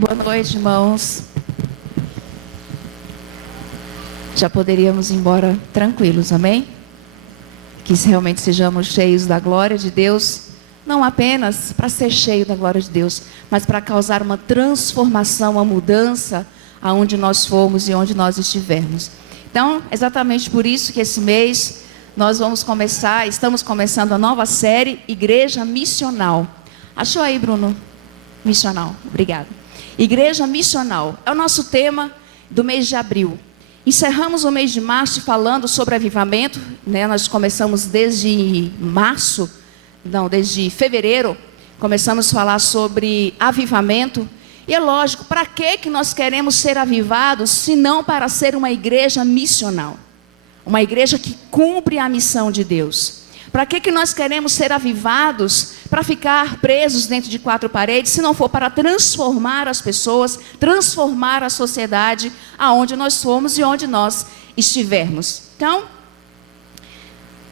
Boa noite, irmãos. Já poderíamos ir embora tranquilos, amém? Que realmente sejamos cheios da glória de Deus, não apenas para ser cheio da glória de Deus, mas para causar uma transformação, uma mudança aonde nós formos e onde nós estivermos. Então, exatamente por isso que esse mês nós estamos começando a nova série Igreja Missional. Achou aí, Bruno? Missional, obrigado. Igreja Missional é o nosso tema do mês de abril. Encerramos o mês de março falando sobre avivamento, né? Nós começamos desde fevereiro, começamos a falar sobre avivamento. E é lógico, para que nós queremos ser avivados, se não para ser uma igreja missional? Uma igreja que cumpre a missão de Deus. Para que nós queremos ser avivados, para ficar presos dentro de quatro paredes, se não for para transformar as pessoas, transformar a sociedade aonde nós formos e onde nós estivermos. Então,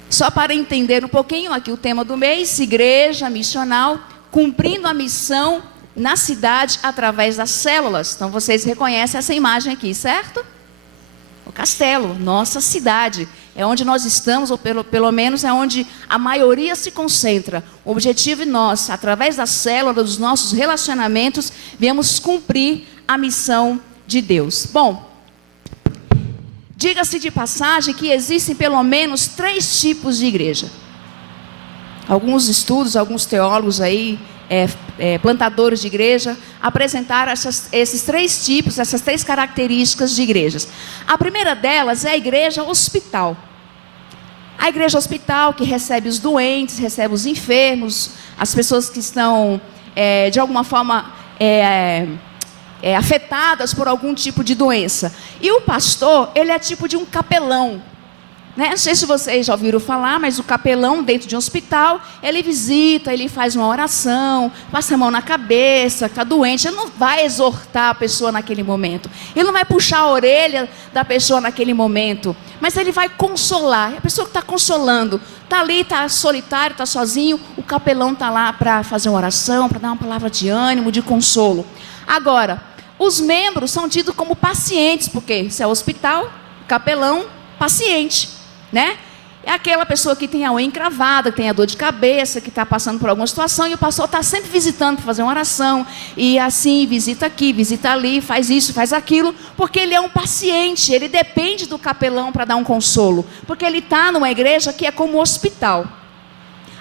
só para entender um pouquinho aqui o tema do mês, igreja missional, cumprindo a missão na cidade através das células. Então vocês reconhecem essa imagem aqui, certo? O castelo, nossa cidade, é onde nós estamos, ou pelo menos é onde a maioria se concentra. O objetivo é nós, através da célula, dos nossos relacionamentos, viemos cumprir a missão de Deus. Bom, diga-se de passagem que existem pelo menos 3 tipos de igreja. Alguns estudos, alguns teólogos aí, plantadores de igreja, apresentaram esses 3 tipos, essas 3 características de igrejas. A primeira delas é a igreja hospital. A igreja hospital que recebe os doentes, recebe os enfermos, as pessoas que estão, de alguma forma, afetadas por algum tipo de doença. E o pastor, ele é tipo de um capelão. Não sei se vocês já ouviram falar, mas o capelão dentro de um hospital, ele visita, ele faz uma oração, passa a mão na cabeça, fica doente. Ele não vai exortar a pessoa naquele momento. Ele não vai puxar a orelha da pessoa naquele momento. Mas ele vai consolar. A pessoa que está consolando, está ali, está solitário, está sozinho. O capelão está lá para fazer uma oração, para dar uma palavra de ânimo, de consolo. Agora, os membros são tidos como pacientes, porque se é hospital, capelão, paciente. Né? É aquela pessoa que tem a unha encravada, que tem a dor de cabeça, que está passando por alguma situação, e o pastor está sempre visitando para fazer uma oração, e assim, visita aqui, visita ali, faz isso, faz aquilo, porque ele é um paciente, ele depende do capelão para dar um consolo, porque ele está numa igreja que é como hospital.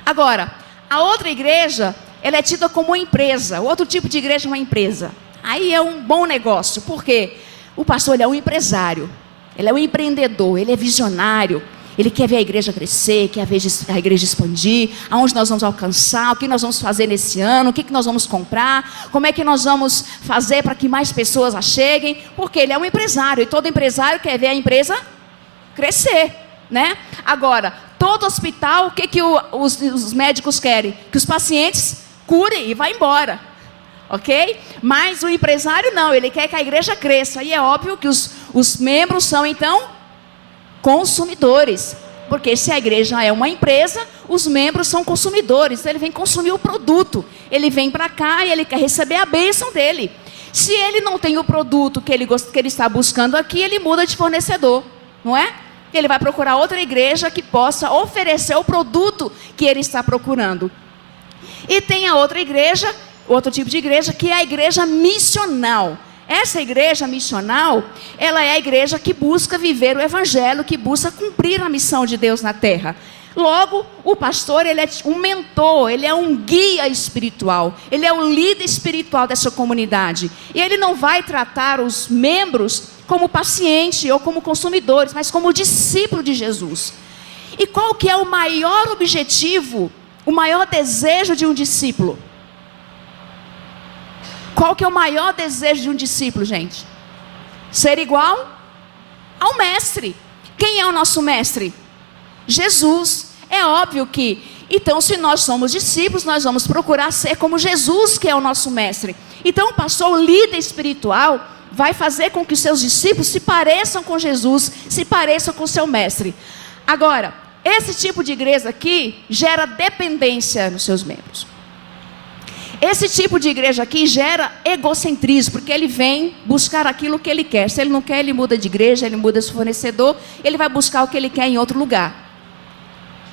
Agora, a outra igreja, ela é tida como uma empresa. O outro tipo de igreja é uma empresa. Aí é um bom negócio, porque o pastor, ele é um empresário, ele é um empreendedor, ele é visionário. Ele quer ver a igreja crescer, quer ver a igreja expandir, aonde nós vamos alcançar, o que nós vamos fazer nesse ano, o que nós vamos comprar, como é que nós vamos fazer para que mais pessoas a cheguem, porque ele é um empresário, e todo empresário quer ver a empresa crescer, né? Agora, todo hospital, o que os médicos querem? Que os pacientes curem e vá embora, ok? Mas o empresário não, ele quer que a igreja cresça, e é óbvio que os membros são então consumidores, porque se a igreja é uma empresa, os membros são consumidores. Ele vem consumir o produto, ele vem para cá e ele quer receber a bênção dele. Se ele não tem o produto que ele está buscando aqui, ele muda de fornecedor, não é? Ele vai procurar outra igreja que possa oferecer o produto que ele está procurando. E tem a outra igreja, outro tipo de igreja, que é a igreja missional. Essa igreja missional, ela é a igreja que busca viver o evangelho, que busca cumprir a missão de Deus na terra. Logo, o pastor, ele é um mentor, ele é um guia espiritual, ele é o líder espiritual dessa comunidade. E ele não vai tratar os membros como paciente ou como consumidores, mas como discípulo de Jesus. E qual que é o maior objetivo, o maior desejo de um discípulo? Qual que é o maior desejo de um discípulo, gente? Ser igual ao mestre. Quem é o nosso mestre? Jesus. É óbvio que, então, se nós somos discípulos, nós vamos procurar ser como Jesus, que é o nosso mestre. Então, o pastor, o líder espiritual, vai fazer com que os seus discípulos se pareçam com Jesus, se pareçam com o seu mestre. Agora, esse tipo de igreja aqui gera dependência nos seus membros. Esse tipo de igreja aqui gera egocentrismo, porque ele vem buscar aquilo que ele quer. Se ele não quer, ele muda de igreja, ele muda de fornecedor, ele vai buscar o que ele quer em outro lugar.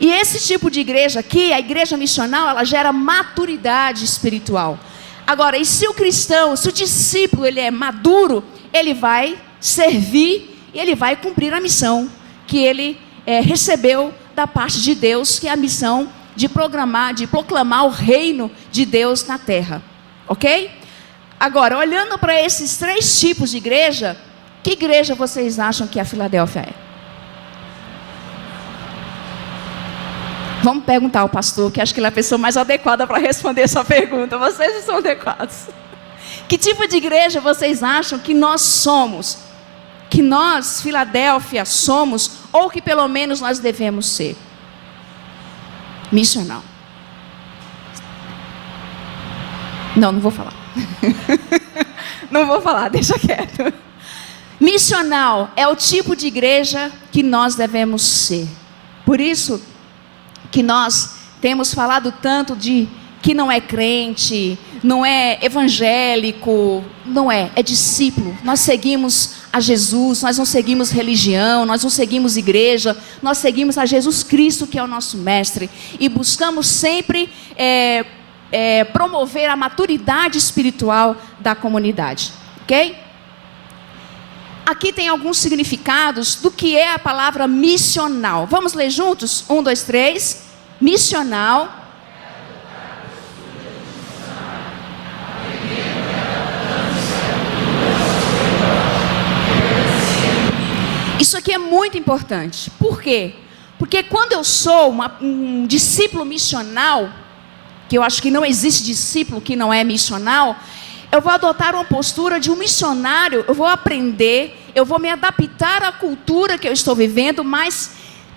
E esse tipo de igreja aqui, a igreja missional, ela gera maturidade espiritual. Agora, e se o cristão, se o discípulo, ele é maduro, ele vai servir e ele vai cumprir a missão que ele recebeu da parte de Deus, que é a missão de proclamar o reino de Deus na terra, ok? Agora, olhando para esses 3 tipos de igreja, que igreja vocês acham que a Filadélfia é? Vamos perguntar ao pastor, que acho que ele é a pessoa mais adequada para responder essa pergunta. Vocês são adequados. Que tipo de igreja vocês acham que nós somos? Que nós, Filadélfia, somos, ou que pelo menos nós devemos ser? Missional. Não vou falar. Não vou falar, deixa quieto. Missional é o tipo de igreja que nós devemos ser. Por isso que nós temos falado tanto de que não é crente, não é evangélico, não é discípulo. Nós seguimos a Jesus, nós não seguimos religião, nós não seguimos igreja, nós seguimos a Jesus Cristo, que é o nosso mestre, e buscamos sempre promover a maturidade espiritual da comunidade, ok? Aqui tem alguns significados do que é a palavra missional. Vamos ler juntos? 1, 2, 3. Missional. Isso aqui é muito importante. Por quê? Porque quando eu sou um discípulo missional, que eu acho que não existe discípulo que não é missional, eu vou adotar uma postura de um missionário, eu vou aprender, eu vou me adaptar à cultura que eu estou vivendo, mas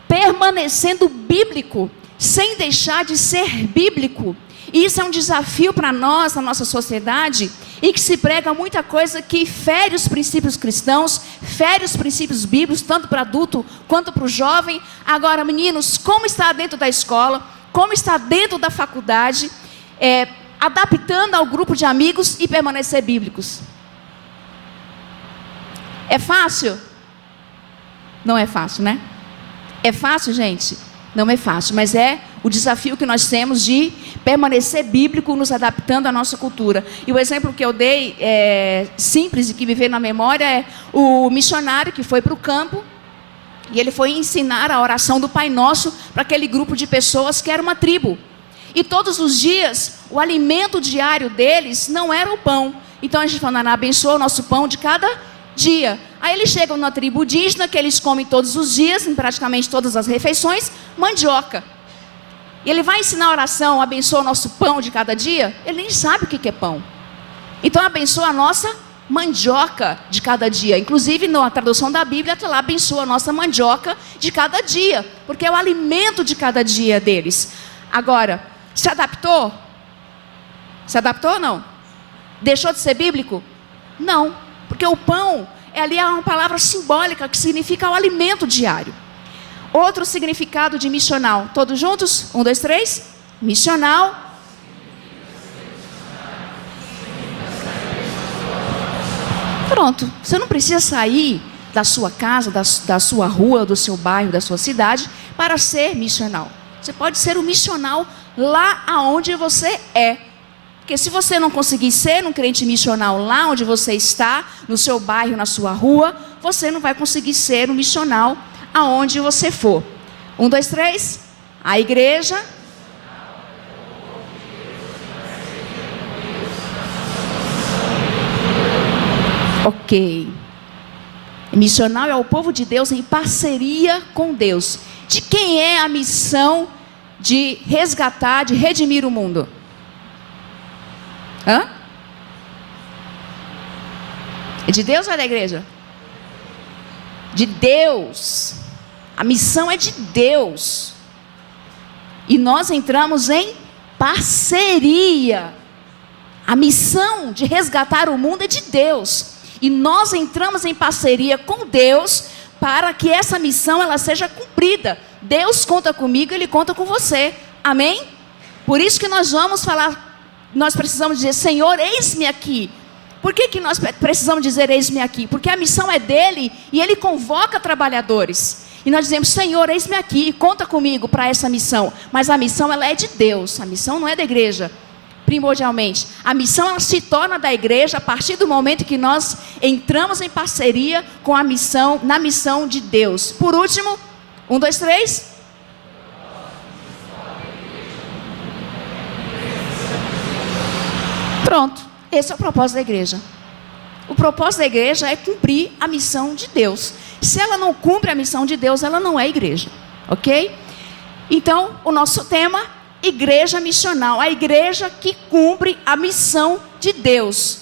permanecendo bíblico, sem deixar de ser bíblico. E isso é um desafio para nós, na nossa sociedade, e que se prega muita coisa que fere os princípios cristãos, fere os princípios bíblicos, tanto para adulto quanto para o jovem. Agora, meninos, como está dentro da escola, como está dentro da faculdade, adaptando ao grupo de amigos e permanecer bíblicos? É fácil? Não é fácil, né? É fácil, gente? Não é fácil, mas é o desafio que nós temos de permanecer bíblico, nos adaptando à nossa cultura. E o exemplo que eu dei, simples e que me veio na memória, é o missionário que foi para o campo, e ele foi ensinar a oração do Pai Nosso para aquele grupo de pessoas que era uma tribo. E todos os dias, o alimento diário deles não era o pão. Então a gente fala, Naná, abençoa o nosso pão de cada dia. Aí eles chegam na tribo indígena, que eles comem todos os dias, em praticamente todas as refeições, mandioca. E ele vai ensinar a oração, abençoa o nosso pão de cada dia, ele nem sabe o que é pão. Então abençoa a nossa mandioca de cada dia. Inclusive na tradução da Bíblia está lá, abençoa a nossa mandioca de cada dia, porque é o alimento de cada dia deles. Agora, se adaptou? Se adaptou ou não? Deixou de ser bíblico? Não, porque o pão ali é uma palavra simbólica que significa o alimento diário. Outro significado de missional, todos juntos? 1, 2, 3. Missional. Pronto, você não precisa sair da sua casa, da sua rua, do seu bairro, da sua cidade, para ser missional. Você pode ser um missional lá aonde você é. Porque se você não conseguir ser um crente missional lá onde você está, no seu bairro, na sua rua, você não vai conseguir ser um missional aonde você for. 1, 2, 3. A igreja. Ok. Missional é o povo de Deus em parceria com Deus. De quem é a missão de resgatar, de redimir o mundo? Hã? É de Deus ou é da igreja? De Deus. A missão é de Deus. E nós entramos em parceria. A missão de resgatar o mundo é de Deus. E nós entramos em parceria com Deus para que essa missão ela seja cumprida. Deus conta comigo, Ele conta com você. Amém? Por isso que nós vamos falar nós precisamos dizer: Senhor, eis-me aqui. Por que nós precisamos dizer eis-me aqui? Porque a missão é dele e ele convoca trabalhadores. E nós dizemos: Senhor, eis-me aqui, conta comigo para essa missão. Mas a missão, ela é de Deus, a missão não é da igreja, primordialmente. A missão, ela se torna da igreja a partir do momento que nós entramos em parceria com a missão, na missão de Deus. Por último, 1, 2, 3. Pronto, esse é o propósito da igreja. O propósito da igreja é cumprir a missão de Deus. Se ela não cumpre a missão de Deus, ela não é igreja, ok? Então, o nosso tema: igreja missional. A igreja que cumpre a missão de Deus.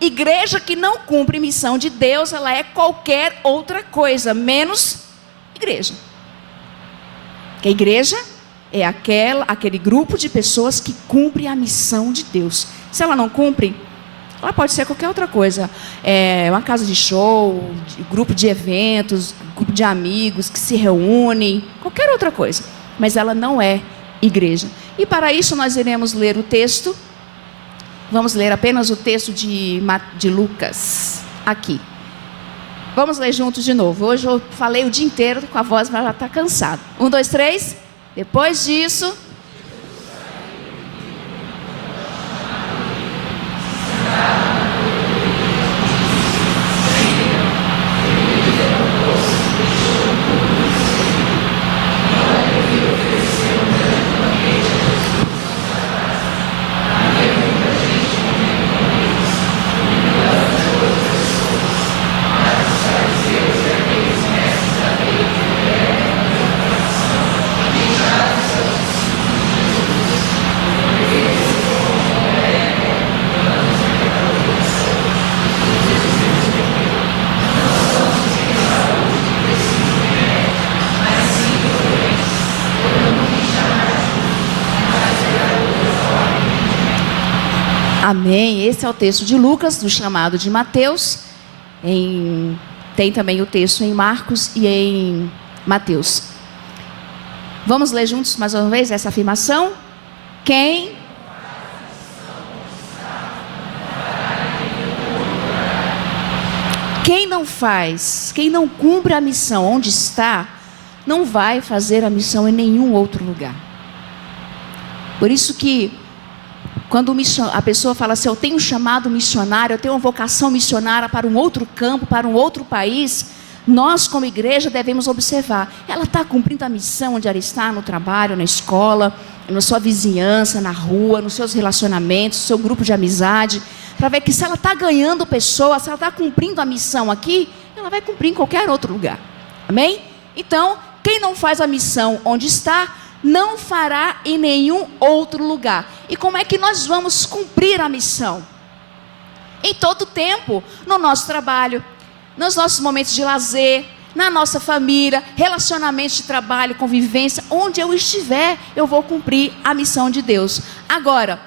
Igreja que não cumpre a missão de Deus, ela é qualquer outra coisa, menos igreja. Que a igreja é aquele grupo de pessoas que cumpre a missão de Deus. Se ela não cumpre, ela pode ser qualquer outra coisa. Uma casa de show, grupo de eventos, grupo de amigos que se reúnem, qualquer outra coisa. Mas ela não é igreja. E para isso nós iremos ler o texto. Vamos ler apenas o texto de Lucas, aqui. Vamos ler juntos de novo. Hoje eu falei o dia inteiro com a voz, mas já está cansado. 1, 2, 3. Depois disso... Amém. Esse é o texto de Lucas, do chamado de Mateus. Tem também o texto em Marcos e em Mateus. Vamos ler juntos mais uma vez essa afirmação? Quem não faz, quem não cumpre a missão onde está, não vai fazer a missão em nenhum outro lugar. Por isso que quando a pessoa fala assim: eu tenho um chamado missionário, eu tenho uma vocação missionária para um outro campo, para um outro país, nós como igreja devemos observar: ela está cumprindo a missão onde ela está, no trabalho, na escola, na sua vizinhança, na rua, nos seus relacionamentos, no seu grupo de amizade, para ver que se ela está ganhando pessoas, se ela está cumprindo a missão aqui, ela vai cumprir em qualquer outro lugar. Amém? Então, quem não faz a missão onde está, não fará em nenhum outro lugar. E como é que nós vamos cumprir a missão? Em todo tempo, no nosso trabalho, nos nossos momentos de lazer, na nossa família, relacionamentos de trabalho, convivência, onde eu estiver, eu vou cumprir a missão de Deus. Agora,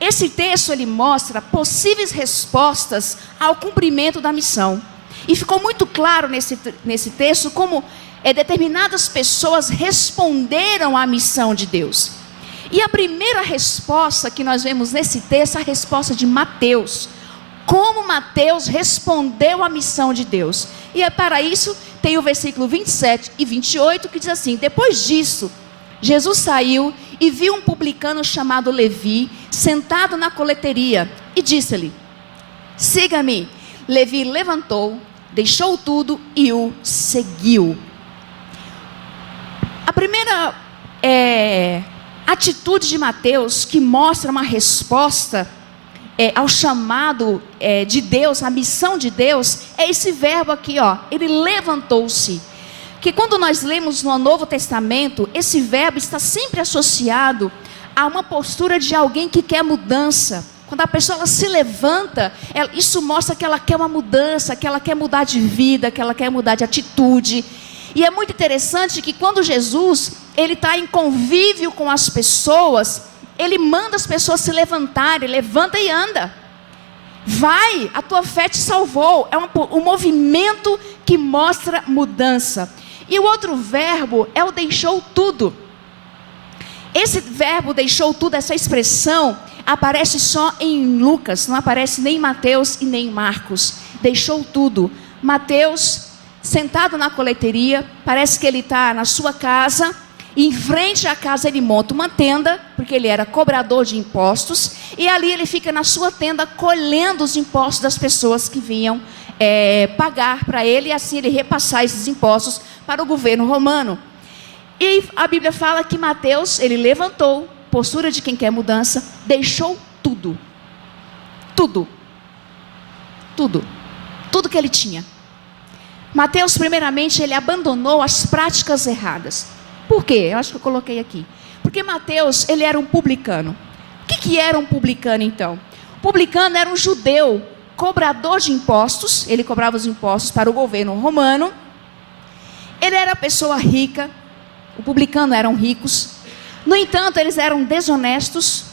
esse texto ele mostra possíveis respostas ao cumprimento da missão. E ficou muito claro nesse texto como determinadas pessoas responderam à missão de Deus. E a primeira resposta que nós vemos nesse texto é a resposta de Mateus. Como Mateus respondeu à missão de Deus. E para isso tem o versículo 27 e 28 que diz assim: depois disso, Jesus saiu e viu um publicano chamado Levi sentado na coleteria e disse-lhe: siga-me. Levi levantou, deixou tudo e o seguiu. A primeira atitude de Mateus que mostra uma resposta ao chamado de Deus, à missão de Deus, é esse verbo aqui, ó, ele levantou-se. Que quando nós lemos no Novo Testamento, esse verbo está sempre associado a uma postura de alguém que quer mudança. Quando a pessoa ela se levanta, isso mostra que ela quer uma mudança, que ela quer mudar de vida, que ela quer mudar de atitude. E é muito interessante que quando Jesus ele está em convívio com as pessoas, ele manda as pessoas se levantarem, levanta e anda. Vai, a tua fé te salvou. É um movimento que mostra mudança. E o outro verbo é o deixou tudo. Esse verbo deixou tudo, essa expressão, aparece só em Lucas, não aparece nem em Mateus e nem em Marcos. Deixou tudo. Mateus, sentado na coleteria, parece que ele está na sua casa, e em frente à casa ele monta uma tenda, porque ele era cobrador de impostos, e ali ele fica na sua tenda colhendo os impostos das pessoas que vinham pagar para ele, e assim ele repassar esses impostos para o governo romano. E a Bíblia fala que Mateus, ele levantou, postura de quem quer mudança, deixou tudo. Tudo que ele tinha. Mateus, primeiramente, ele abandonou as práticas erradas. Por quê? Eu acho que eu coloquei aqui. Porque Mateus, ele era um publicano. O que era um publicano, então? O publicano era um judeu, cobrador de impostos. Ele cobrava os impostos para o governo romano. Ele era pessoa rica. O publicano eram ricos. No entanto, eles eram desonestos.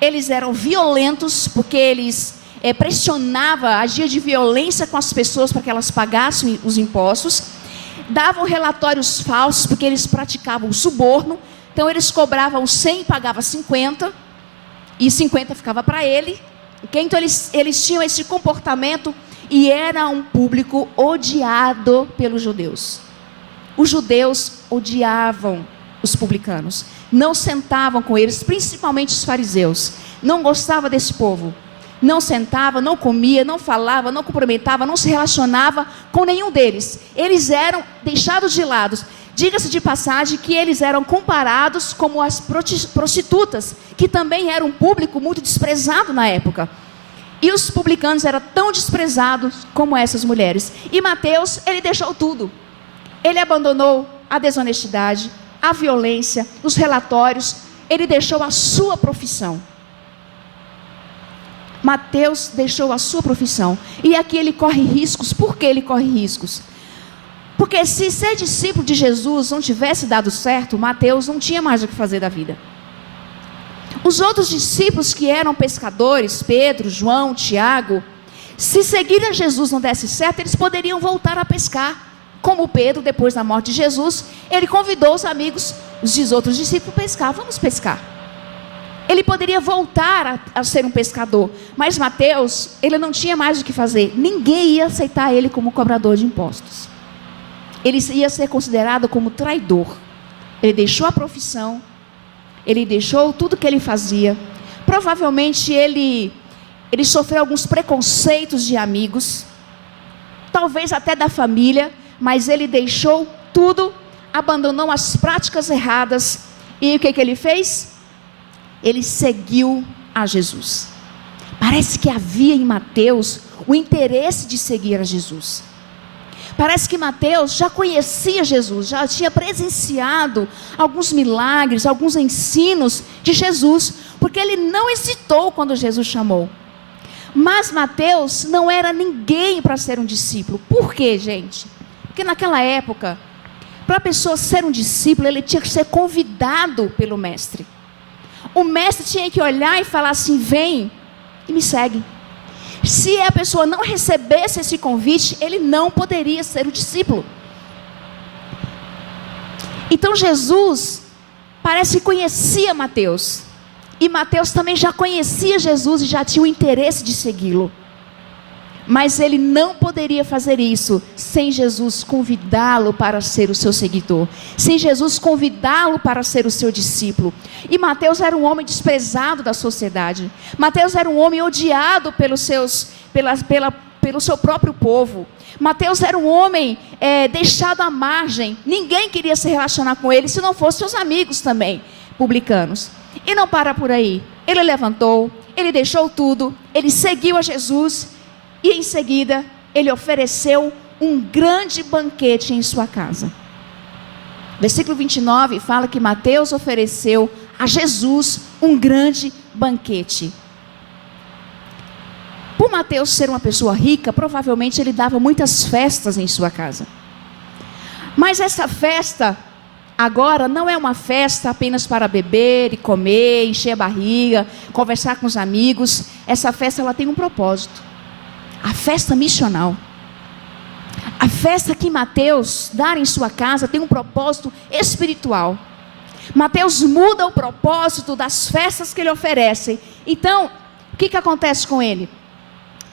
Eles eram violentos, porque eles pressionavam, agia de violência com as pessoas para que elas pagassem os impostos. Davam relatórios falsos, porque eles praticavam suborno. Então eles cobravam 100 e pagavam 50, e 50 ficava para ele. Okay? Então eles tinham esse comportamento, e era um público odiado pelos judeus. Os judeus odiavam os publicanos, não sentavam com eles, principalmente os fariseus. Não gostava desse povo. Não sentava, não comia, não falava, não cumprimentava, não se relacionava com nenhum deles. Eles eram deixados de lado. Diga-se de passagem que eles eram comparados como as prostitutas, que também era um público muito desprezado na época. E os publicanos eram tão desprezados como essas mulheres. E Mateus, ele deixou tudo. Ele abandonou a desonestidade, a violência, os relatórios. Ele deixou a sua profissão. Mateus deixou a sua profissão. E aqui ele corre riscos. Por que ele corre riscos? Porque se ser discípulo de Jesus não tivesse dado certo, Mateus não tinha mais o que fazer da vida. Os outros discípulos que eram pescadores, Pedro, João, Tiago, se seguir a Jesus não desse certo, eles poderiam voltar a pescar. Como Pedro, depois da morte de Jesus, ele convidou os amigos, os outros discípulos, a pescar. Vamos pescar. Ele poderia voltar a ser um pescador. Mas Mateus, ele não tinha mais o que fazer. Ninguém ia aceitar ele como cobrador de impostos. Ele ia ser considerado como traidor. Ele deixou a profissão. Ele deixou tudo que ele fazia. Provavelmente ele sofreu alguns preconceitos de amigos. Talvez até da família. Mas ele deixou tudo, abandonou as práticas erradas. E o que ele fez? Ele seguiu a Jesus. Parece que havia em Mateus o interesse de seguir a Jesus. Parece que Mateus já conhecia Jesus, já tinha presenciado alguns milagres, alguns ensinos de Jesus, porque ele não hesitou quando Jesus chamou. Mas Mateus não era ninguém para ser um discípulo. Por quê, gente? Porque naquela época, para a pessoa ser um discípulo, ele tinha que ser convidado pelo mestre. O mestre tinha que olhar e falar assim: vem e me segue. Se a pessoa não recebesse esse convite, ele não poderia ser o discípulo. Então Jesus parece que conhecia Mateus. E Mateus também já conhecia Jesus e já tinha o interesse de segui-lo. Mas ele não poderia fazer isso sem Jesus convidá-lo para ser o seu seguidor, sem Jesus convidá-lo para ser o seu discípulo. E Mateus era um homem desprezado da sociedade. Mateus era um homem odiado pelo seu próprio povo. Mateus era um homem deixado à margem. Ninguém queria se relacionar com ele, se não fossem seus amigos também, publicanos. E não para por aí. Ele levantou, ele deixou tudo, ele seguiu a Jesus. E em seguida, ele ofereceu um grande banquete em sua casa. Versículo 29 fala que Mateus ofereceu a Jesus um grande banquete. Por Mateus ser uma pessoa rica, provavelmente ele dava muitas festas em sua casa. Mas essa festa, agora, não é uma festa apenas para beber e comer, encher a barriga, conversar com os amigos. Essa festa, ela tem um propósito. A festa missional. A festa que Mateus dá em sua casa tem um propósito espiritual. Mateus muda o propósito das festas que ele oferece. Então, o que acontece com ele?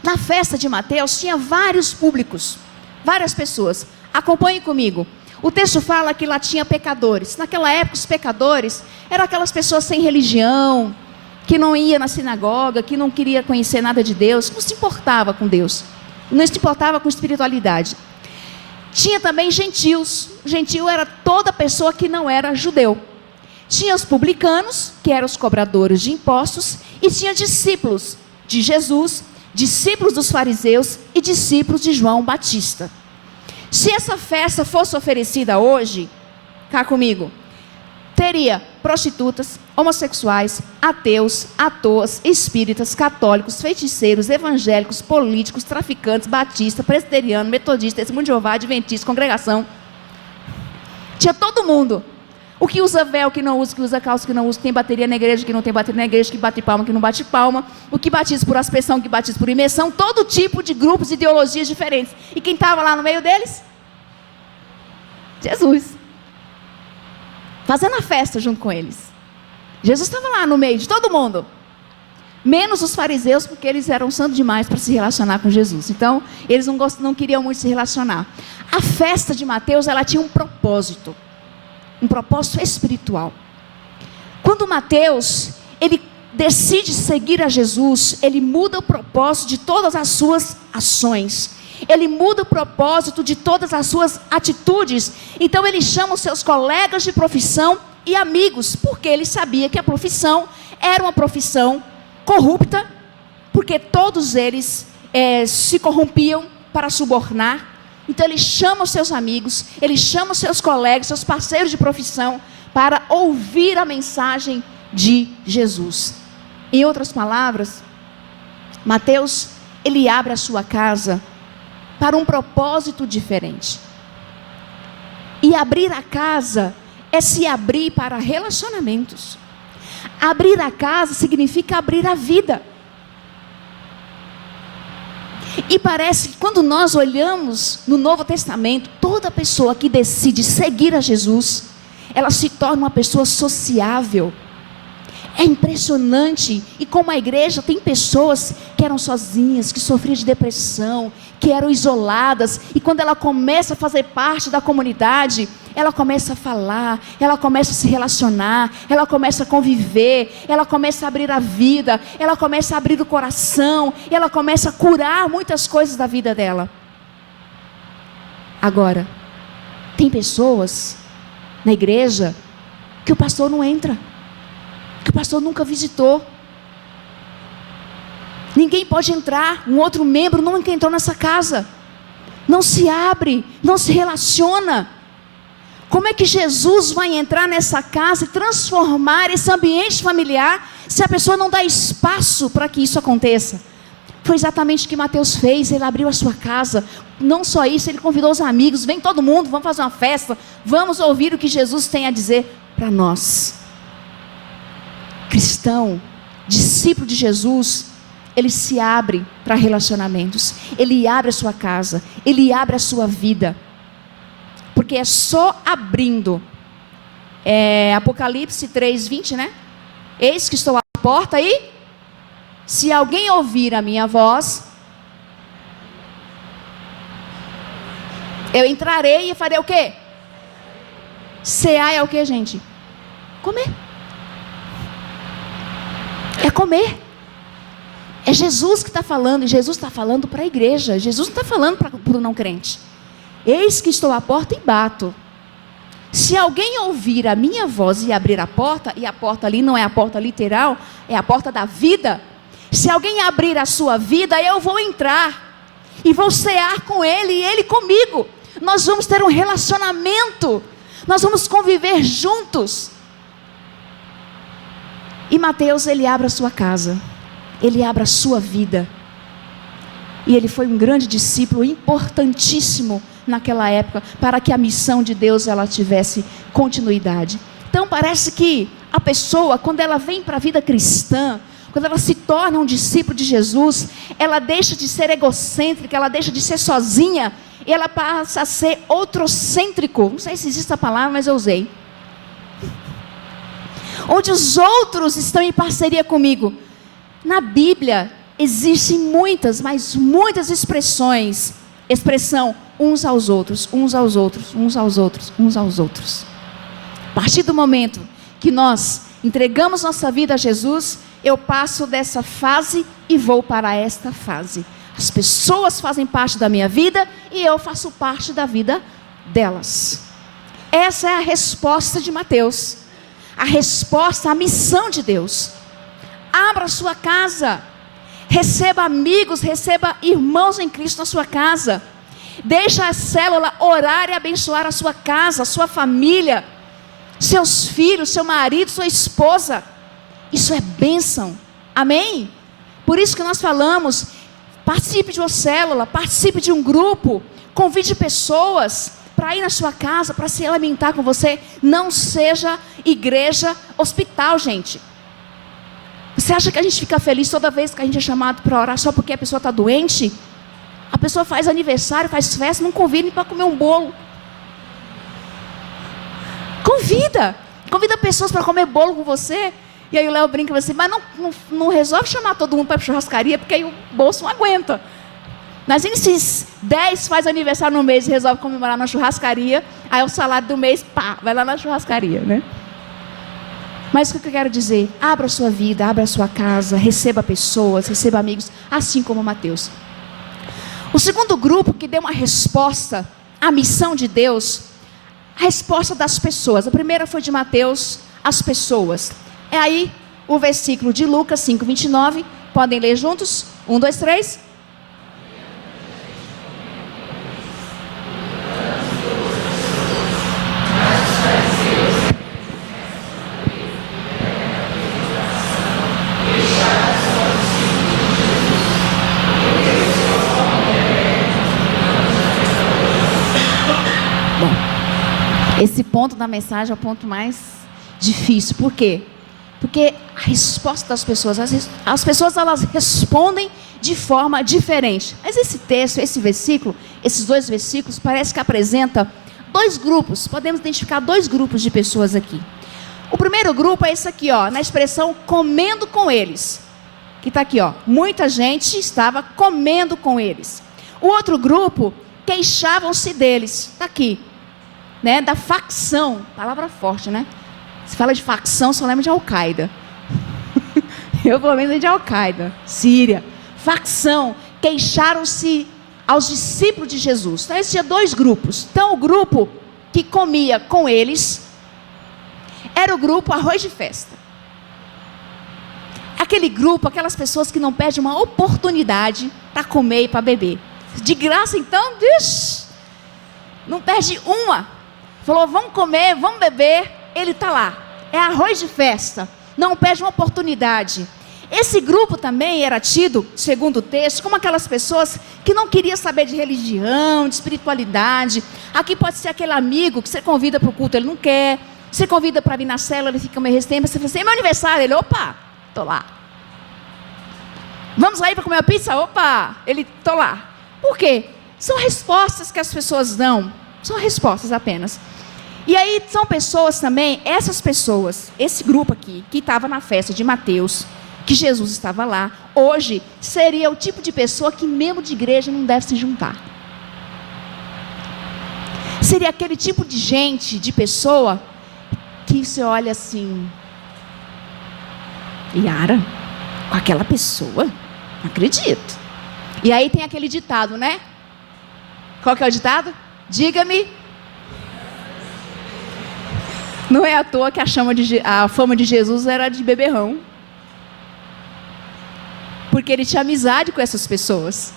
Na festa de Mateus tinha vários públicos, várias pessoas. Acompanhe comigo. O texto fala que lá tinha pecadores. Naquela época os pecadores eram aquelas pessoas sem religião, que não ia na sinagoga, que não queria conhecer nada de Deus, não se importava com Deus, não se importava com espiritualidade. Tinha também gentios. Gentil era toda pessoa que não era judeu. Tinha os publicanos, que eram os cobradores de impostos, e tinha discípulos de Jesus, discípulos dos fariseus e discípulos de João Batista. Se essa festa fosse oferecida hoje, cá comigo, teria prostitutas, homossexuais, ateus, atores, espíritas, católicos, feiticeiros, evangélicos, políticos, traficantes, batistas, presbiterianos, metodistas, testemunho de Jeová, adventistas, congregação. Tinha todo mundo. O que usa véu, que não usa, que usa calça, que não usa, que tem bateria na igreja, que não tem bateria na igreja, que bate palma, que não bate palma, o que batiza por aspersão, que batiza por imersão, todo tipo de grupos e ideologias diferentes. E quem estava lá no meio deles? Jesus. Fazendo a festa junto com eles. Jesus estava lá no meio de todo mundo. Menos os fariseus, porque eles eram santos demais para se relacionar com Jesus. Então, eles não queriam muito se relacionar. A festa de Mateus, ela tinha um propósito espiritual. Quando Mateus, ele decide seguir a Jesus, ele muda o propósito de todas as suas ações. Ele muda o propósito de todas as suas atitudes. Então ele chama os seus colegas de profissão e amigos, porque ele sabia que a profissão era uma profissão corrupta, porque todos eles se corrompiam para subornar. Então ele chama os seus amigos, ele chama os seus colegas, seus parceiros de profissão, para ouvir a mensagem de Jesus. Em outras palavras, Mateus, ele abre a sua casa para um propósito diferente. E abrir a casa é se abrir para relacionamentos. Abrir a casa significa abrir a vida. E parece que quando nós olhamos no Novo Testamento, toda pessoa que decide seguir a Jesus, ela se torna uma pessoa sociável. É impressionante. E como a igreja tem pessoas que eram sozinhas, que sofriam de depressão, que eram isoladas, e quando ela começa a fazer parte da comunidade, ela começa a falar, ela começa a se relacionar, ela começa a conviver, ela começa a abrir a vida, ela começa a abrir o coração, e ela começa a curar muitas coisas da vida dela. Agora, tem pessoas na igreja que o pastor não entra, que o pastor nunca visitou. Ninguém pode entrar, um outro membro nunca entrou nessa casa, não se abre, não se relaciona. Como é que Jesus vai entrar nessa casa e transformar esse ambiente familiar, se a pessoa não dá espaço para que isso aconteça? Foi exatamente o que Mateus fez. Ele abriu a sua casa. Não só isso, ele convidou os amigos, vem todo mundo, vamos fazer uma festa, vamos ouvir o que Jesus tem a dizer para nós. Cristão, discípulo de Jesus, ele se abre para relacionamentos, ele abre a sua casa, ele abre a sua vida, porque é só abrindo. Apocalipse 3:20, né? Eis que estou à porta e se alguém ouvir a minha voz, eu entrarei e farei o quê? Cear é o quê, gente? Comer. É comer. É Jesus que está falando, e Jesus está falando para a igreja. Jesus não está falando para o não crente. Eis que estou à porta e bato. Se alguém ouvir a minha voz e abrir a porta, e a porta ali não é a porta literal, é a porta da vida. Se alguém abrir a sua vida, eu vou entrar e vou cear com ele e ele comigo. Nós vamos ter um relacionamento, nós vamos conviver juntos. E Mateus, ele abre a sua casa, ele abre a sua vida. E ele foi um grande discípulo, importantíssimo naquela época, para que a missão de Deus ela tivesse continuidade. Então parece que a pessoa, quando ela vem para a vida cristã, quando ela se torna um discípulo de Jesus, ela deixa de ser egocêntrica, ela deixa de ser sozinha, e ela passa a ser outrocêntrico. Não sei se existe a palavra, mas eu usei. onde os outros estão em parceria comigo. Na Bíblia existem muitas, mas muitas expressão uns aos outros, uns aos outros, uns aos outros, uns aos outros. A partir do momento que nós entregamos nossa vida a Jesus, eu passo dessa fase e vou para esta fase. As pessoas fazem parte da minha vida e eu faço parte da vida delas. Essa é a resposta de Mateus. A resposta à missão de Deus. Abra sua casa. Receba amigos, receba irmãos em Cristo na sua casa. Deixa a célula orar e abençoar a sua casa, a sua família, seus filhos, seu marido, sua esposa. Isso é bênção. Amém? Por isso que nós falamos, participe de uma célula, participe de um grupo, convide pessoas para ir na sua casa, para se alimentar com você. Não seja igreja hospital, gente. Você acha que a gente fica feliz toda vez que a gente é chamado para orar só porque a pessoa está doente? A pessoa faz aniversário, faz festa, não convida para comer um bolo. Convida pessoas para comer bolo com você. E aí o Léo brinca assim, mas não resolve chamar todo mundo para a churrascaria, porque aí o bolso não aguenta. Mas esses 10 faz aniversário no mês e resolve comemorar na churrascaria, aí o salário do mês, pá, vai lá na churrascaria, né? Mas o que eu quero dizer? Abra a sua vida, abra a sua casa, receba pessoas, receba amigos, assim como Mateus. O segundo grupo que deu uma resposta à missão de Deus, a resposta das pessoas. A primeira foi de Mateus, as pessoas. É aí o versículo de Lucas 5:29. Podem ler juntos? 1, 2, 3. Esse ponto da mensagem é o ponto mais difícil. Por quê? Porque a resposta das pessoas, as pessoas elas respondem de forma diferente. Mas esse texto, esse versículo, esses dois versículos, parece que apresenta dois grupos. Podemos identificar dois grupos de pessoas aqui. O primeiro grupo é esse aqui, ó, na expressão comendo com eles. Que está aqui, ó. Muita gente estava comendo com eles. O outro grupo, queixavam-se deles. Está aqui. Né, da facção, palavra forte, né? Se fala de facção, só lembra de Al-Qaeda. Eu pelo menos lembro de Al-Qaeda, Síria. Facção, queixaram-se aos discípulos de Jesus. Então existia dois grupos. Então o grupo que comia com eles era o grupo arroz de festa. Aquele grupo, aquelas pessoas que não perdem uma oportunidade para comer e para beber. De graça então, não perde uma. Falou, vamos comer, vamos beber, ele está lá. É arroz de festa, não perde uma oportunidade. Esse grupo também era tido, segundo o texto, como aquelas pessoas que não queriam saber de religião, de espiritualidade. Aqui pode ser aquele amigo que você convida para o culto, ele não quer. Você convida para vir na célula, ele fica meio resistente. Você fala assim, é meu aniversário, ele, opa, estou lá. Vamos lá para comer uma pizza? Opa, ele, estou lá. Por quê? São respostas que as pessoas dão, são respostas apenas. E aí são pessoas também, essas pessoas, esse grupo aqui, que estava na festa de Mateus, que Jesus estava lá, hoje seria o tipo de pessoa que membro de igreja não deve se juntar. Seria aquele tipo de gente, de pessoa, que você olha assim, Yara, com aquela pessoa, não acredito. E aí tem aquele ditado, né? Qual que é o ditado? Diga-me. Não é à toa que a fama de Jesus era de beberrão. Porque ele tinha amizade com essas pessoas.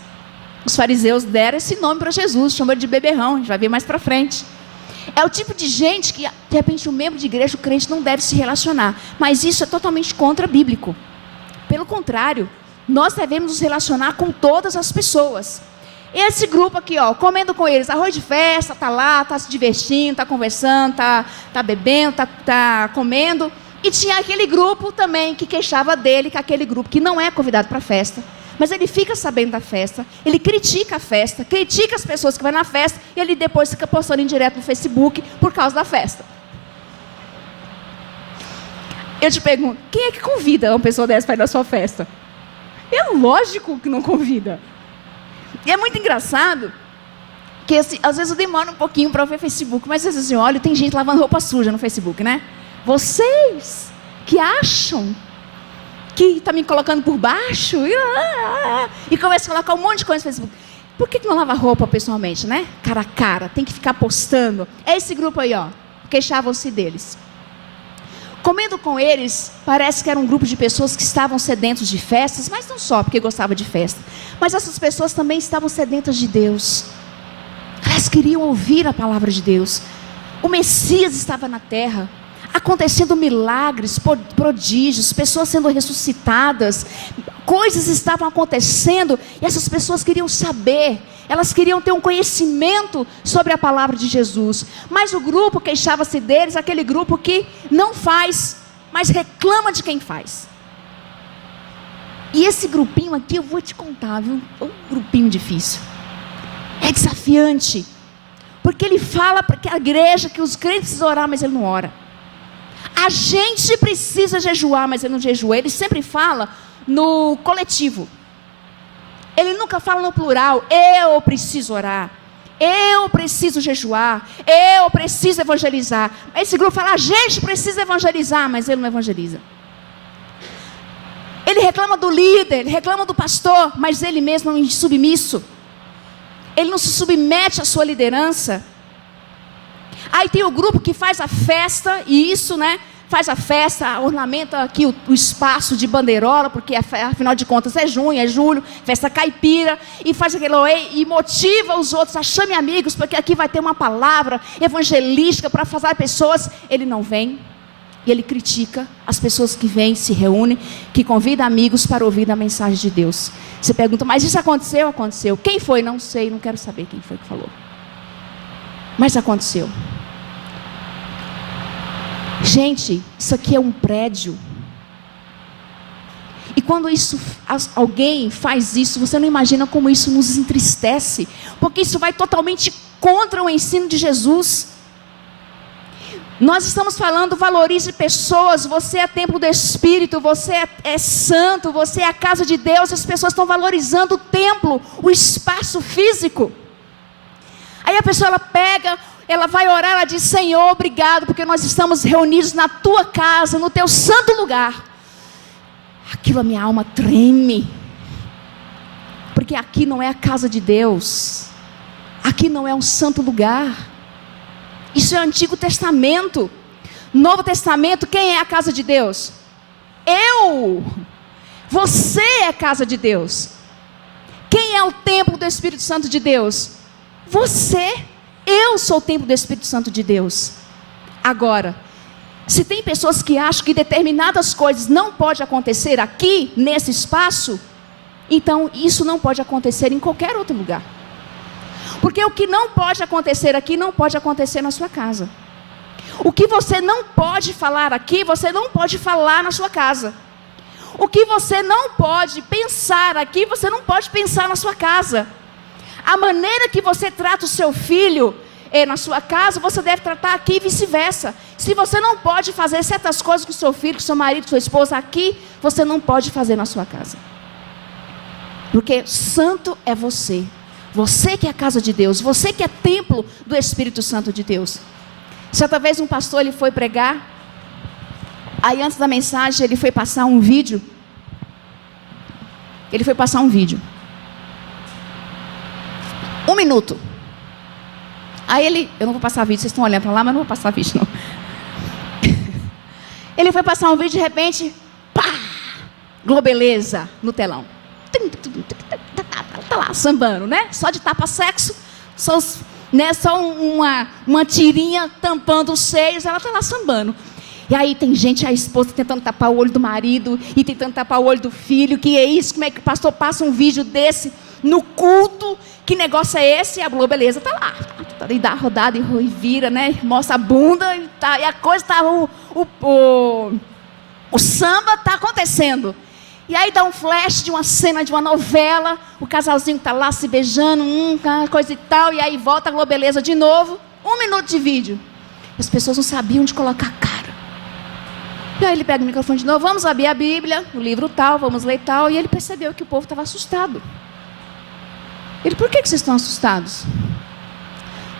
Os fariseus deram esse nome para Jesus, chamou ele de beberrão, a gente vai ver mais para frente. É o tipo de gente que, de repente, um membro de igreja, o crente não deve se relacionar. Mas isso é totalmente contra-bíblico. Pelo contrário, nós devemos nos relacionar com todas as pessoas. Esse grupo aqui, ó, comendo com eles, arroz de festa, tá lá, tá se divertindo, tá conversando, tá bebendo, tá comendo. E tinha aquele grupo também que queixava dele, que é aquele grupo que não é convidado para a festa, mas ele fica sabendo da festa, ele critica a festa, critica as pessoas que vão na festa, e ele depois fica postando em direto no Facebook por causa da festa. Eu te pergunto, quem é que convida uma pessoa dessa para ir na sua festa? É lógico que não convida. E é muito engraçado que assim, às vezes eu demoro um pouquinho para ver Facebook, mas às vezes eu olho, tem gente lavando roupa suja no Facebook, né? Vocês que acham que está me colocando por baixo e começa a colocar um monte de coisa no Facebook. Por que não lava roupa pessoalmente, né? Cara a cara, tem que ficar postando. É esse grupo aí, ó, queixavam-se deles. Comendo com eles, parece que era um grupo de pessoas que estavam sedentos de festas, mas não só porque gostavam de festa, mas essas pessoas também estavam sedentas de Deus. Elas queriam ouvir a palavra de Deus. O Messias estava na terra, acontecendo milagres, prodígios, pessoas sendo ressuscitadas, coisas estavam acontecendo, e essas pessoas queriam saber, elas queriam ter um conhecimento sobre a palavra de Jesus. Mas o grupo queixava-se deles, aquele grupo que não faz, mas reclama de quem faz. E esse grupinho aqui, eu vou te contar, viu? Um grupinho difícil, é desafiante, porque ele fala para a igreja que os crentes precisam orar, mas ele não ora. A gente precisa jejuar, mas ele não jejua. Ele sempre fala no coletivo. Ele nunca fala no plural. Eu preciso orar. Eu preciso jejuar. Eu preciso evangelizar. Esse grupo fala, a gente precisa evangelizar, mas ele não evangeliza. Ele reclama do líder, ele reclama do pastor, mas ele mesmo não é submisso. Ele não se submete à sua liderança. Aí tem o grupo que faz a festa, e isso, né? Faz a festa, ornamenta aqui o espaço de bandeirola, porque afinal de contas é junho, é julho, festa caipira, e faz aquele e motiva os outros a chame amigos, porque aqui vai ter uma palavra evangelística para fazer pessoas. Ele não vem, e ele critica as pessoas que vêm, se reúnem, que convidam amigos para ouvir a mensagem de Deus. Você pergunta, mas isso aconteceu? Aconteceu. Quem foi? Não sei, não quero saber quem foi que falou. Mas aconteceu. Gente, isso aqui é um prédio. E quando alguém faz isso, você não imagina como isso nos entristece, porque isso vai totalmente contra o ensino de Jesus. Nós estamos falando, valorize pessoas, você é templo do Espírito, você é santo, você é a casa de Deus. As pessoas estão valorizando o templo, o espaço físico. Aí a pessoa ela vai orar, ela diz, Senhor, obrigado, porque nós estamos reunidos na tua casa, no teu santo lugar. Aquilo, a minha alma treme, porque aqui não é a casa de Deus, aqui não é um santo lugar. Isso é Antigo Testamento. Novo Testamento, quem é a casa de Deus? Eu. Você é a casa de Deus. Quem é o templo do Espírito Santo de Deus? Você. Eu sou o templo do Espírito Santo de Deus. Agora, se tem pessoas que acham que determinadas coisas não podem acontecer aqui, nesse espaço, então isso não pode acontecer em qualquer outro lugar. Porque o que não pode acontecer aqui, não pode acontecer na sua casa. O que você não pode falar aqui, você não pode falar na sua casa. O que você não pode pensar aqui, você não pode pensar na sua casa. A maneira que você trata o seu filho na sua casa, você deve tratar aqui e vice-versa. Se você não pode fazer certas coisas com o seu filho, com o seu marido, com a sua esposa aqui, você não pode fazer na sua casa. Porque santo é você. Você que é a casa de Deus, você que é templo do Espírito Santo de Deus. Certa vez um pastor, ele foi pregar, aí antes da mensagem ele foi passar um vídeo. Ele foi passar um vídeo. 1 minuto. Aí eu não vou passar vídeo, vocês estão olhando para lá, mas não vou passar vídeo não. Ele foi passar um vídeo, de repente, pá, Globeleza no telão. Tá lá, sambando, né? Só de tapa-sexo, só uma tirinha tampando os seios, ela tá lá sambando. E aí tem gente, a esposa tentando tapar o olho do marido, e tentando tapar o olho do filho, que é isso? Como é que o pastor passa um vídeo desse no culto? Que negócio é esse? E a Globeleza tá lá, e dá a rodada e vira, né? Mostra a bunda, e a coisa tá, o samba tá acontecendo. E aí dá um flash de uma cena de uma novela, o casalzinho está lá se beijando, coisa e tal, e aí volta a Globeleza de novo, 1 minuto de vídeo. As pessoas não sabiam onde colocar a cara. E aí ele pega o microfone de novo, vamos abrir a Bíblia, o livro tal, vamos ler tal. E ele percebeu que o povo estava assustado. Ele, por que vocês estão assustados?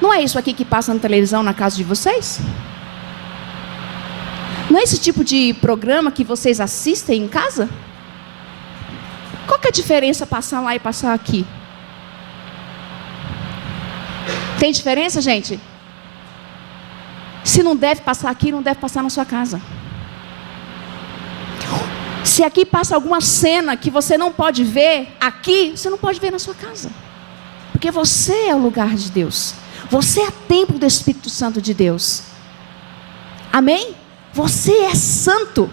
Não é isso aqui que passa na televisão na casa de vocês? Não é esse tipo de programa que vocês assistem em casa? Qual que é a diferença passar lá e passar aqui? Tem diferença, gente? Se não deve passar aqui, não deve passar na sua casa. Se aqui passa alguma cena que você não pode ver aqui, você não pode ver na sua casa. Porque você é o lugar de Deus. Você é templo do Espírito Santo de Deus. Amém? Você é santo.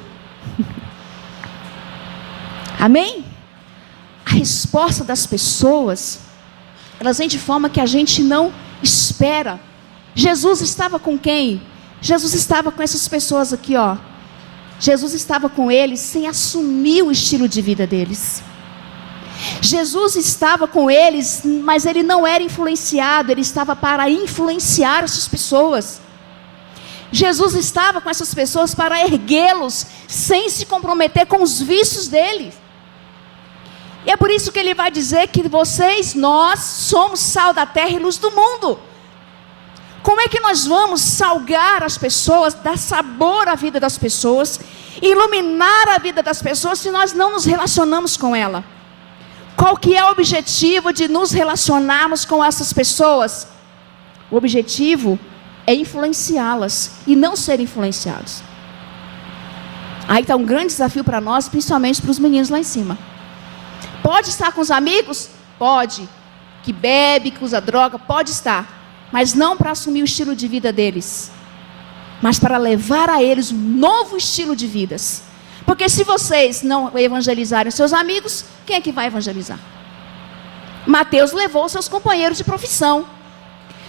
Amém? A resposta das pessoas, elas vêm de forma que a gente não espera. Jesus estava com quem? Jesus estava com essas pessoas aqui, ó. Jesus estava com eles sem assumir o estilo de vida deles. Jesus estava com eles, mas ele não era influenciado, ele estava para influenciar essas pessoas. Jesus estava com essas pessoas para erguê-los, sem se comprometer com os vícios deles. E é por isso que ele vai dizer que nós somos sal da terra e luz do mundo. Como é que nós vamos salgar as pessoas, dar sabor à vida das pessoas, iluminar a vida das pessoas, se nós não nos relacionamos com ela? Qual que é o objetivo de nos relacionarmos com essas pessoas? O objetivo é influenciá-las e não ser influenciados. Aí está um grande desafio para nós, principalmente para os meninos lá em cima. Pode estar com os amigos? Pode. Que bebe, que usa droga? Pode estar. Mas não para assumir o estilo de vida deles, mas para levar a eles um novo estilo de vidas. Porque se vocês não evangelizarem seus amigos, quem é que vai evangelizar? Mateus levou seus companheiros de profissão.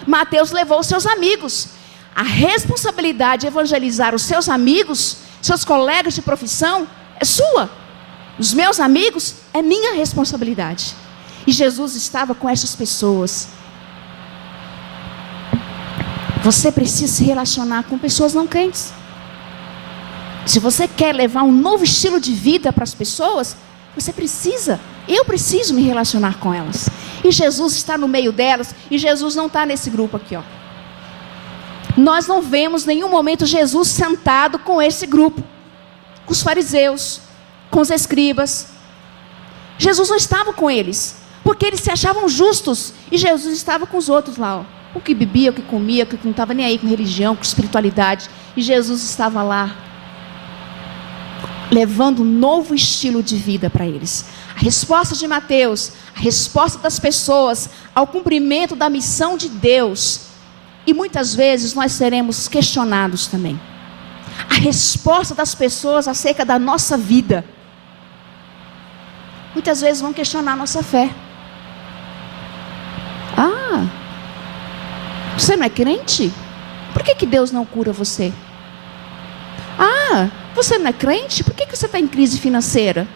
Mateus levou seus amigos. A responsabilidade de evangelizar os seus amigos, seus colegas de profissão, é sua. Os meus amigos é minha responsabilidade. E Jesus estava com essas pessoas. Você precisa se relacionar com pessoas não crentes. Se você quer levar um novo estilo de vida para as pessoas, eu preciso me relacionar com elas. E Jesus está no meio delas, e Jesus não está nesse grupo aqui, ó. Nós não vemos em nenhum momento Jesus sentado com esse grupo, com os fariseus, com os escribas. Jesus não estava com eles, porque eles se achavam justos, e Jesus estava com os outros lá, ó. O que bebia, o que comia, o que não estava nem aí com religião, com espiritualidade. E Jesus estava lá, levando um novo estilo de vida para eles. A resposta de Mateus, a resposta das pessoas ao cumprimento da missão de Deus. E muitas vezes nós seremos questionados também. A resposta das pessoas acerca da nossa vida. Muitas vezes vão questionar a nossa fé. Você não é crente? Por que Deus não cura você? Você não é crente? Por que você está em crise financeira?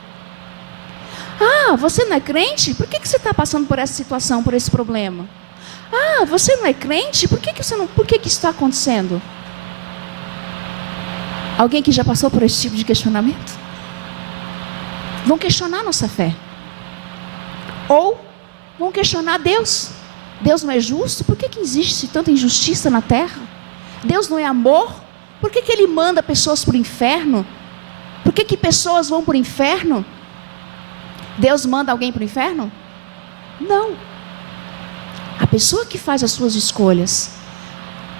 Você não é crente? Por que você está passando por essa situação, por esse problema? Você não é crente? Por que isso está acontecendo? Alguém que já passou por esse tipo de questionamento? Vão questionar nossa fé. Ou vão questionar Deus. Deus não é justo? Por que existe tanta injustiça na terra? Deus não é amor? Por que Ele manda pessoas para o inferno? Por que pessoas vão para o inferno? Deus manda alguém para o inferno? Não. A pessoa que faz as suas escolhas.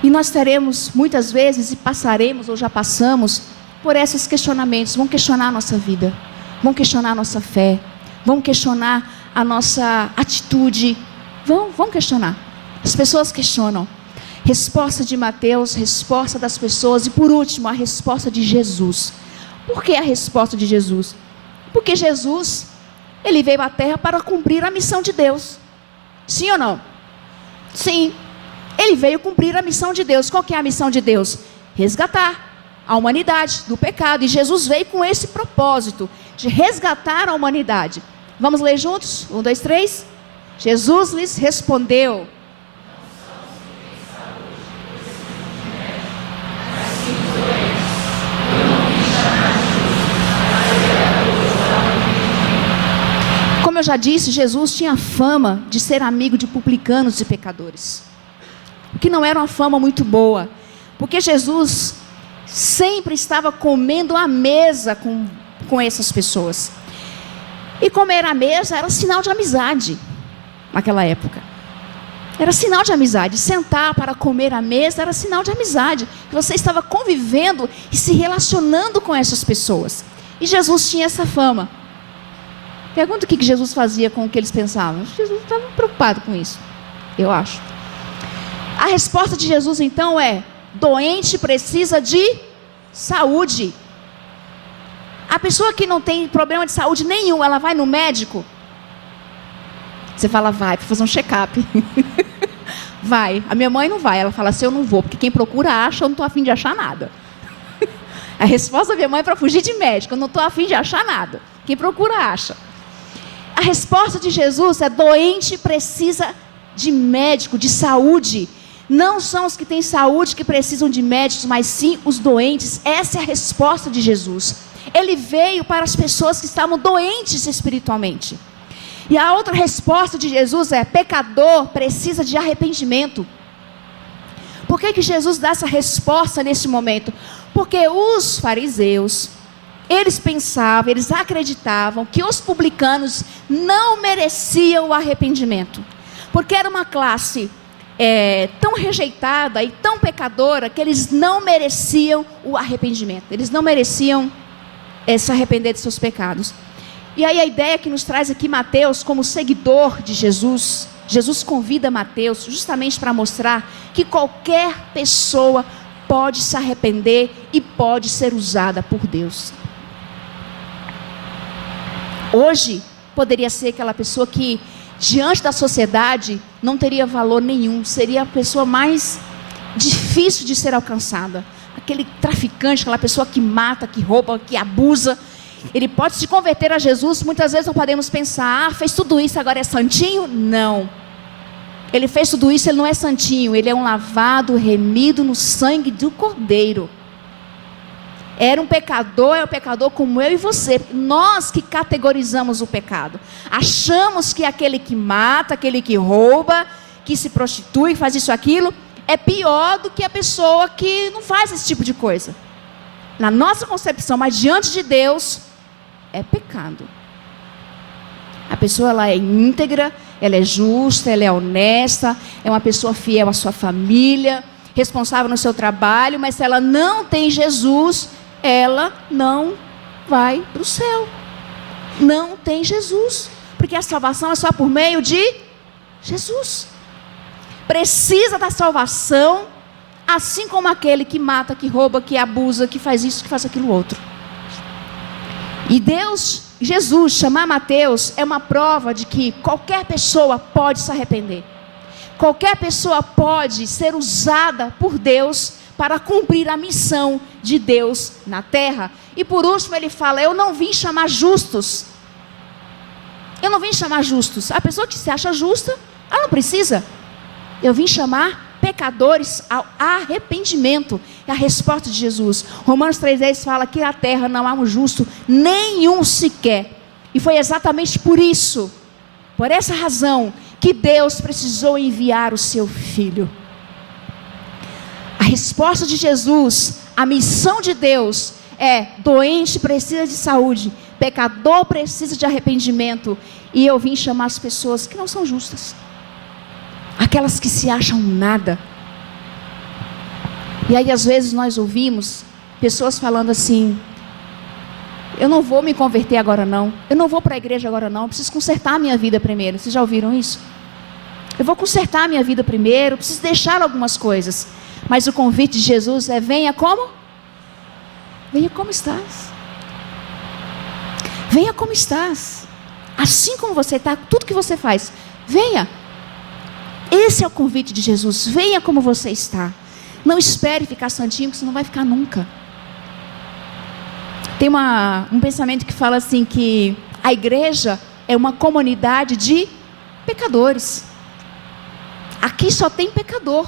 E nós teremos muitas vezes, e passaremos ou já passamos, por esses questionamentos. Vão questionar a nossa vida. Vão questionar a nossa fé. Vão questionar a nossa atitude. Vão questionar. As pessoas questionam. Resposta de Mateus, resposta das pessoas. E por último, a resposta de Jesus. Por que a resposta de Jesus? Porque Jesus, Ele veio à terra para cumprir a missão de Deus. Sim ou não? Sim. Ele veio cumprir a missão de Deus. Qual que é a missão de Deus? Resgatar a humanidade do pecado. E Jesus veio com esse propósito de resgatar a humanidade. Vamos ler juntos? 1, 2, 3. Jesus lhes respondeu: eu já disse, Jesus tinha fama de ser amigo de publicanos e pecadores. O que não era uma fama muito boa, porque Jesus sempre estava comendo à mesa com essas pessoas. E comer à mesa era sinal de amizade naquela época. Era sinal de amizade. Sentar para comer à mesa era sinal de amizade. Você estava convivendo e se relacionando com essas pessoas. E Jesus tinha essa fama. Pergunta o que Jesus fazia com o que eles pensavam. Jesus estava preocupado com isso, eu acho. A resposta de Jesus então é: doente precisa de saúde. A pessoa que não tem problema de saúde nenhum, ela vai no médico? Você fala, vai, para fazer um check-up. Vai. A minha mãe não vai, ela fala assim, eu não vou, porque quem procura acha, eu não estou afim de achar nada. A resposta da minha mãe é para fugir de médico, eu não estou afim de achar nada. Quem procura acha. A resposta de Jesus é: doente precisa de médico, de saúde. Não são os que têm saúde que precisam de médicos, mas sim os doentes. Essa é a resposta de Jesus. Ele veio para as pessoas que estavam doentes espiritualmente. E a outra resposta de Jesus é: pecador precisa de arrependimento. Por que Jesus dá essa resposta nesse momento? Porque os fariseus, eles pensavam, eles acreditavam que os publicanos não mereciam o arrependimento. Porque era uma classe tão rejeitada e tão pecadora que eles não mereciam o arrependimento. Eles não mereciam se arrepender de seus pecados. E aí a ideia que nos traz aqui Mateus, como seguidor de Jesus, Jesus convida Mateus justamente para mostrar que qualquer pessoa pode se arrepender e pode ser usada por Deus. Hoje, poderia ser aquela pessoa que, diante da sociedade, não teria valor nenhum, seria a pessoa mais difícil de ser alcançada. Aquele traficante, aquela pessoa que mata, que rouba, que abusa. Ele pode se converter a Jesus. Muitas vezes não podemos pensar, fez tudo isso, agora é santinho? Não. Ele fez tudo isso, ele não é santinho. Ele é um lavado, remido no sangue do Cordeiro. Era um pecador, é um pecador como eu e você. Nós que categorizamos o pecado. Achamos que aquele que mata, aquele que rouba, que se prostitui, faz isso, aquilo, é pior do que a pessoa que não faz esse tipo de coisa. Na nossa concepção, mas diante de Deus, é pecado. A pessoa, ela é íntegra, ela é justa, ela é honesta, é uma pessoa fiel à sua família, responsável no seu trabalho, mas se ela não tem Jesus, ela não vai para o céu. Não tem Jesus, porque a salvação é só por meio de Jesus. Precisa da salvação, assim como aquele que mata, que rouba, que abusa, que faz isso, que faz aquilo outro. E Jesus chamar Mateus é uma prova de que qualquer pessoa pode se arrepender. Qualquer pessoa pode ser usada por Deus para cumprir a missão de Deus na terra. E por último ele fala: eu não vim chamar justos. Eu não vim chamar justos. A pessoa que se acha justa, ela não precisa. Eu vim chamar pecadores ao arrependimento. É a resposta de Jesus. Romanos 3,10 fala que na terra não há um justo, nenhum sequer. E foi exatamente por isso, por essa razão, que Deus precisou enviar o seu Filho. A resposta de Jesus, a missão de Deus é: doente precisa de saúde, pecador precisa de arrependimento. E eu vim chamar as pessoas que não são justas, aquelas que se acham nada. E aí às vezes nós ouvimos pessoas falando assim: eu não vou me converter agora não, eu não vou para a igreja agora não, eu preciso consertar a minha vida primeiro. Vocês já ouviram isso? Eu vou consertar a minha vida primeiro, eu preciso deixar algumas coisas. Mas o convite de Jesus é: venha como? Venha como estás. Venha como estás. Assim como você está, tudo que você faz, venha. Esse é o convite de Jesus: venha como você está. Não espere ficar santinho, porque você não vai ficar nunca. Tem um pensamento que fala assim, que a igreja é uma comunidade de pecadores. Aqui só tem pecador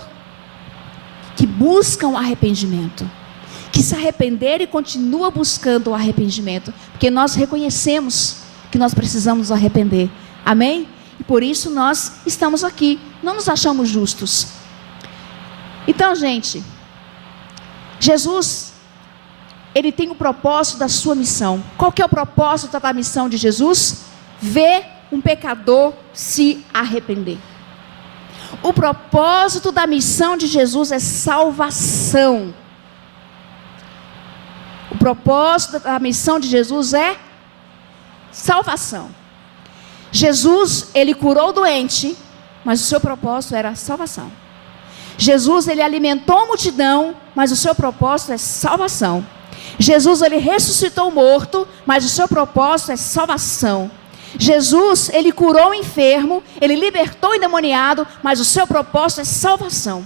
que buscam arrependimento, que se arrependeram e continuam buscando o arrependimento, porque nós reconhecemos que nós precisamos nos arrepender. Amém? E por isso nós estamos aqui. Não nos achamos justos. Então, gente, Jesus, ele tem o propósito da sua missão. Qual que é o propósito da missão de Jesus? Ver um pecador se arrepender. O propósito da missão de Jesus é salvação. O propósito da missão de Jesus é salvação. Jesus, ele curou o doente, mas o seu propósito era salvação. Jesus, ele alimentou a multidão, mas o seu propósito é salvação. Jesus, ele ressuscitou o morto, mas o seu propósito é salvação. Jesus, ele curou o enfermo, ele libertou o endemoniado, mas o seu propósito é salvação.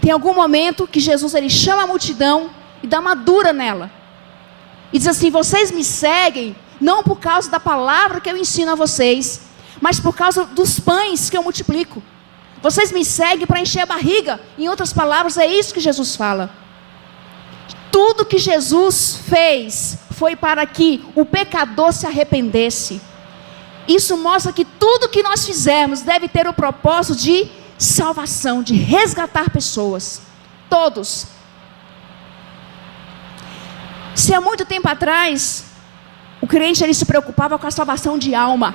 Tem algum momento que Jesus, ele chama a multidão e dá uma dura nela. E diz assim: vocês me seguem, não por causa da palavra que eu ensino a vocês, mas por causa dos pães que eu multiplico. Vocês me seguem para encher a barriga. Em outras palavras, é isso que Jesus fala. Tudo que Jesus fez foi para que o pecador se arrependesse. Isso mostra que tudo que nós fizermos deve ter o propósito de salvação, de resgatar pessoas. Todos. Se há muito tempo atrás, o crente ele se preocupava com a salvação de alma.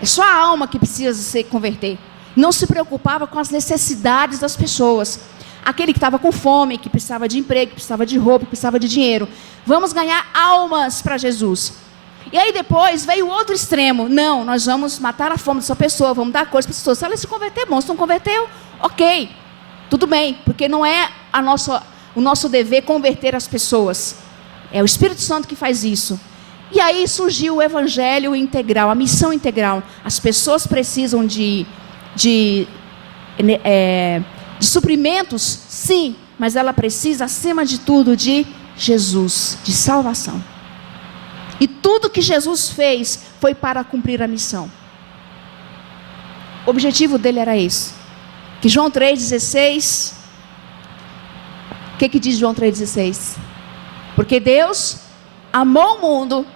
É só a alma que precisa se converter. Não se preocupava com as necessidades das pessoas. Aquele que estava com fome, que precisava de emprego, que precisava de roupa, que precisava de dinheiro. Vamos ganhar almas para Jesus. E aí depois veio o outro extremo. Não, nós vamos matar a fome dessa pessoa, vamos dar coisa para essa pessoa. Se ela se converter, bom. Se não converteu, ok. Tudo bem, porque não é o nosso dever converter as pessoas. É o Espírito Santo que faz isso. E aí surgiu o evangelho integral, a missão integral. As pessoas precisam de suprimentos, sim, mas ela precisa, acima de tudo, de Jesus, de salvação. E tudo que Jesus fez foi para cumprir a missão. O objetivo dele era esse. Que João 3,16, o que diz João 3,16? Porque Deus amou o mundo,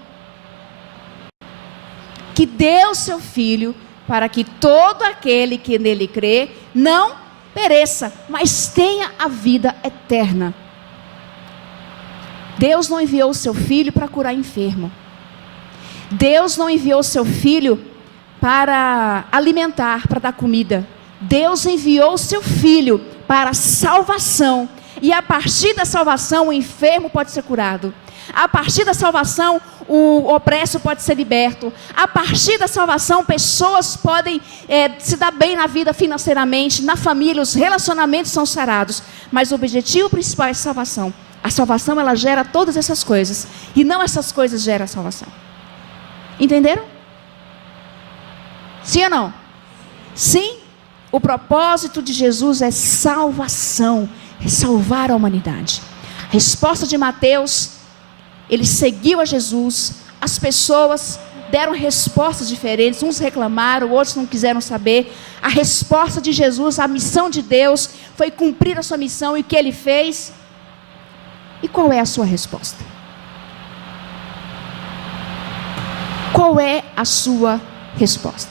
que deu seu Filho, para que todo aquele que nele crê, não pereça, mas tenha a vida eterna. Deus não enviou o seu Filho para curar enfermo. Deus não enviou o seu Filho para alimentar, para dar comida. Deus enviou o seu Filho para a salvação. E a partir da salvação, o enfermo pode ser curado. A partir da salvação, o opresso pode ser liberto. A partir da salvação, pessoas podem se dar bem na vida financeiramente, na família, os relacionamentos são sarados. Mas o objetivo principal é a salvação. A salvação, ela gera todas essas coisas. E não essas coisas geram a salvação. Entenderam? Sim ou não? Sim. O propósito de Jesus é salvação. É salvar a humanidade. A resposta de Mateus, ele seguiu a Jesus. As pessoas deram respostas diferentes. Uns reclamaram, outros não quiseram saber. A resposta de Jesus, a missão de Deus, foi cumprir a sua missão. E o que ele fez? E qual é a sua resposta? Qual é a sua resposta?